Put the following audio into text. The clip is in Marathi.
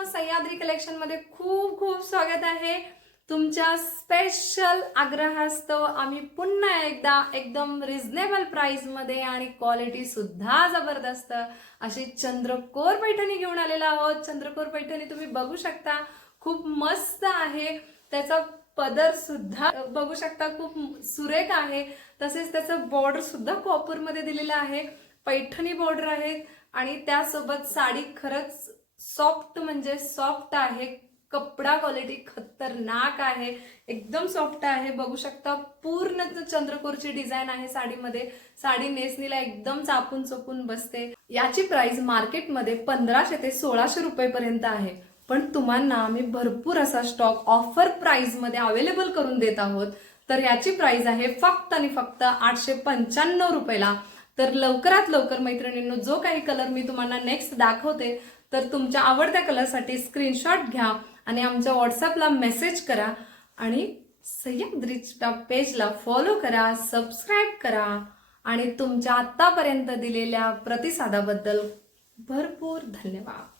मैत्रिणींनो, सह्याद्री कलेक्शन मध्ये खूप खूप स्वागत आहे. तुमच्या स्पेशल आग्रहास्तव आम्ही पुन्हा एकदा एकदम रिझनेबल प्राइस मध्ये आणि क्वालिटी सुद्धा जबरदस्त अशी चंद्रकोर पैठणी घेऊन आलेला आहोत. चंद्रकोर पैठणी तुम्ही बघू शकता, खूप मस्त आहे. त्याचा पदर सुद्धा बघू शकता, खूप सुरेख आहे. तसेच त्याचं बॉर्डर सुद्धा कॉपर मध्ये दिलेलं आहे. पैठणी बॉर्डर आहे आणि त्यासोबत साडी खरंच सॉफ्ट म्हणजे सॉफ्ट आहे. कपडा क्वालिटी खतरनाक आहे, एकदम सॉफ्ट आहे. बघू शकता पूर्ण चंद्रकोरची डिझाईन आहे साडीमध्ये. साडी नेसणीला एकदम चापून चोपून बसते. याची प्राइस मार्केटमध्ये 1500 ते 1600 रुपये पर्यंत आहे. पण तुम्हाला आम्ही भरपूर असा स्टॉक ऑफर प्राइस मध्ये अवेलेबल करून देत आहोत. तर याची प्राइस आहे फक्त आणि फक्त 895 रुपयाला. तर लवकरात लवकर मैत्रिणींनो, जो काही कलर मी तुम्हाला नेक्स्ट दाखवते तर तुमच्या आवडत्या कलरसाठी स्क्रीनशॉट घ्या आणि आमच्या व्हॉट्सअपला मेसेज करा आणि सह्याद्रीच्या पेजला फॉलो करा, सबस्क्राईब करा आणि तुमच्या आतापर्यंत दिलेल्या प्रतिसादाबद्दल भरपूर धन्यवाद.